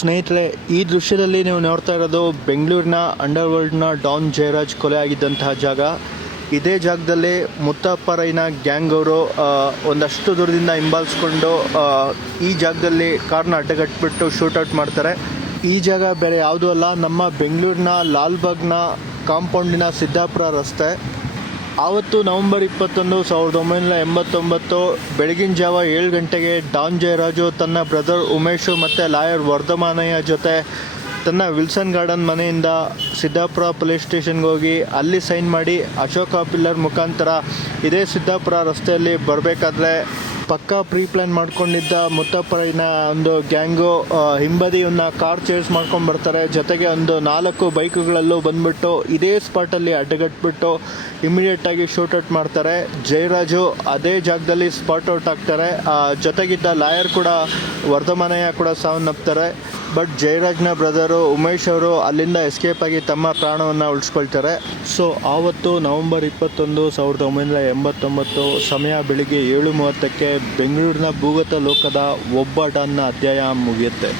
ಸ್ನೇಹಿತರೆ, ಈ ದೃಶ್ಯದಲ್ಲಿ ನೀವು ನೋಡ್ತಾ ಇರೋದು ಬೆಂಗಳೂರಿನ ಅಂಡರ್ವರ್ಲ್ಡ್ನ ಡಾನ್ ಜಯರಾಜ್ ಕೊಲೆ ಆಗಿದ್ದಂತಹ ಜಾಗ. ಇದೇ ಜಾಗದಲ್ಲಿ ಮುತ್ತಪ್ಪ ರೈನ ಗ್ಯಾಂಗ್ ಅವರು ಒಂದಷ್ಟು ದೂರದಿಂದ ಹಿಂಬಾಲಿಸ್ಕೊಂಡು ಈ ಜಾಗದಲ್ಲಿ ಕಾರ್ನ ಅಡ್ಡಗಟ್ಬಿಟ್ಟು ಶೂಟೌಟ್ ಮಾಡ್ತಾರೆ. ಈ ಜಾಗ ಬೇರೆ ಯಾವುದೂ ಅಲ್ಲ, ನಮ್ಮ ಬೆಂಗಳೂರಿನ ಲಾಲ್ಬಾಗ್ನ ಕಾಂಪೌಂಡಿನ ಸಿದ್ದಾಪುರ ರಸ್ತೆ. ಆವತ್ತು ನವೆಂಬರ್ 21, 1989 ಬೆಳಗಿನ ಜಾವ 7 ಗಂಟೆಗೆ ಡಾನ್ ಜಯರಾಜು ತನ್ನ ಬ್ರದರ್ ಉಮೇಶು ಮತ್ತು ಲಾಯರ್ ವರ್ಧಮಾನಯ್ಯ ಜೊತೆ ತನ್ನ ವಿಲ್ಸನ್ ಗಾರ್ಡನ್ ಮನೆಯಿಂದ ಸಿದ್ದಾಪುರ ಪೊಲೀಸ್ ಸ್ಟೇಷನ್ಗೆ ಹೋಗಿ ಅಲ್ಲಿ ಸೈನ್ ಮಾಡಿ ಅಶೋಕ ಪಿಲ್ಲರ್ ಮುಖಾಂತರ ಇದೇ ಸಿದ್ದಾಪುರ ರಸ್ತೆಯಲ್ಲಿ ಬರಬೇಕಾದ್ರೆ ಪಕ್ಕಾ ಪ್ರೀ ಪ್ಲ್ಯಾನ್ ಮಾಡ್ಕೊಂಡಿದ್ದ ಮುತ್ತಪ್ಪರೈನ ಒಂದು ಗ್ಯಾಂಗು ಹಿಂಬದಿಯನ್ನು ಕಾರ್ ಚೇಸ್ ಮಾಡ್ಕೊಂಡು ಬರ್ತಾರೆ. ಜೊತೆಗೆ ಒಂದು 4 ಬೈಕ್ಗಳಲ್ಲೂ ಬಂದ್ಬಿಟ್ಟು ಇದೇ ಸ್ಪಾಟಲ್ಲಿ ಅಡ್ಡಗಟ್ಬಿಟ್ಟು ಇಮಿಡಿಯೇಟಾಗಿ ಶೂಟೌಟ್ ಮಾಡ್ತಾರೆ. ಜಯರಾಜು ಅದೇ ಜಾಗದಲ್ಲಿ ಸ್ಪಾಟ್ ಔಟ್ ಆಗ್ತಾರೆ. ಜೊತೆಗಿದ್ದ ಲಾಯರ್ ಕೂಡ ವರ್ಧಮಾನಯ್ಯ ಕೂಡ ಸಾವನ್ನಪ್ತಾರೆ. ಬಟ್ ಜಯರಾಜ್ನ ಬ್ರದರು ಉಮೇಶ್ ಅವರು ಅಲ್ಲಿಂದ ಎಸ್ಕೇಪ್ ಆಗಿ ತಮ್ಮ ಪ್ರಾಣವನ್ನು ಉಳಿಸ್ಕೊಳ್ತಾರೆ. ಸೊ ಆವತ್ತು ನವೆಂಬರ್ 21, 1989 ಸಮಯ ಬೆಳಿಗ್ಗೆ 7:30ಕ್ಕೆ ಬೆಂಗಳೂರಿನ ಭೂಗತ ಲೋಕದ ಒಬ್ಬ ಡಾನ್ನ ಅಧ್ಯಾಯ ಮುಗಿಯುತ್ತೆ.